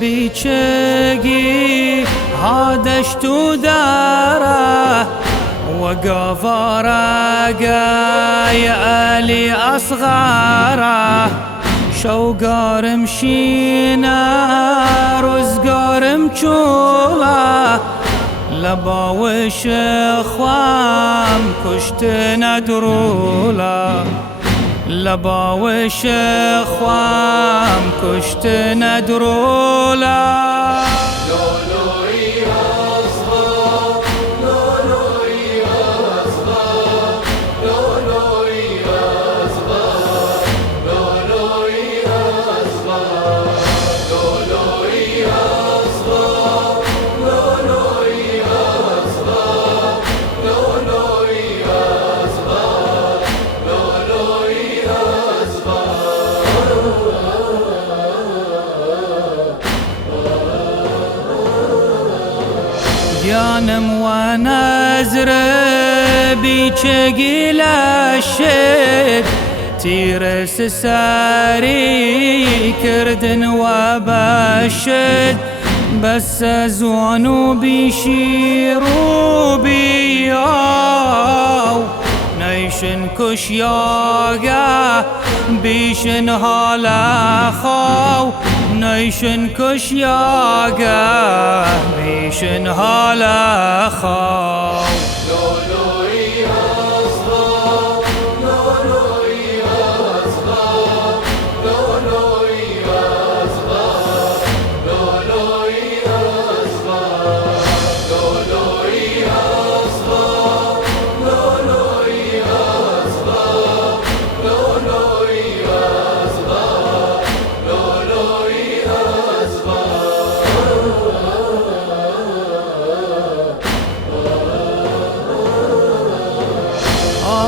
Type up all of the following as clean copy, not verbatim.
بيشقي هادشت داره وقف راقا لي أصغاره شوقار مشينا رزقار مجوله لباوش اخوام كشتنا درولا لباوش اخوام كشتنا درولا يانم ونزر بيشقي للشد تيرس ساري كردن وبشد بس زونو بيشيرو بياو نيشن كش ياغا بيشن هالا خاو نيشن كش ياغا بيشن هالا خاو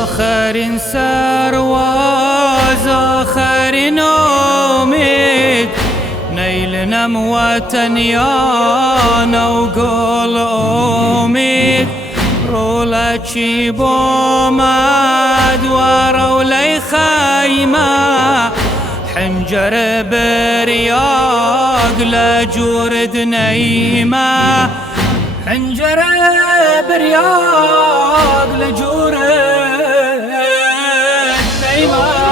آخر سرواز آخر امید نیل وطن یانا وقول امید رولا چی بامد ورولي خيمة حنجر برياق لجورد نيمة حنجر برياق لجورد نيمة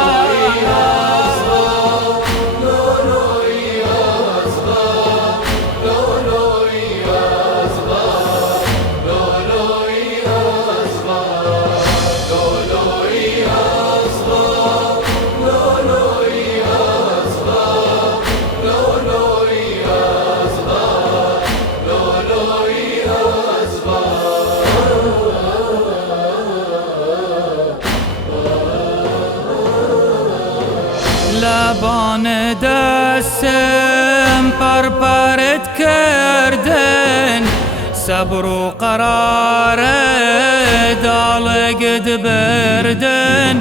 لبان دسم پرپرت کردن صبر و قرار دالقد بردن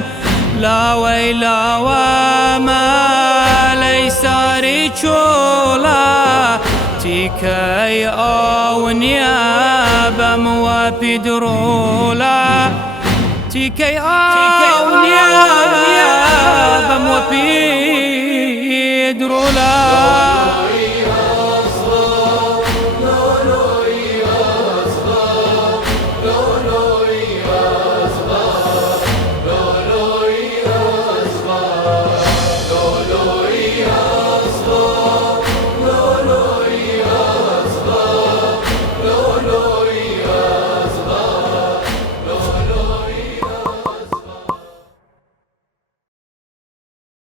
لا ويلا وما ليساري چولا تيكي اونيا بموا بدرولا تيكي اونيا بموا بدرولا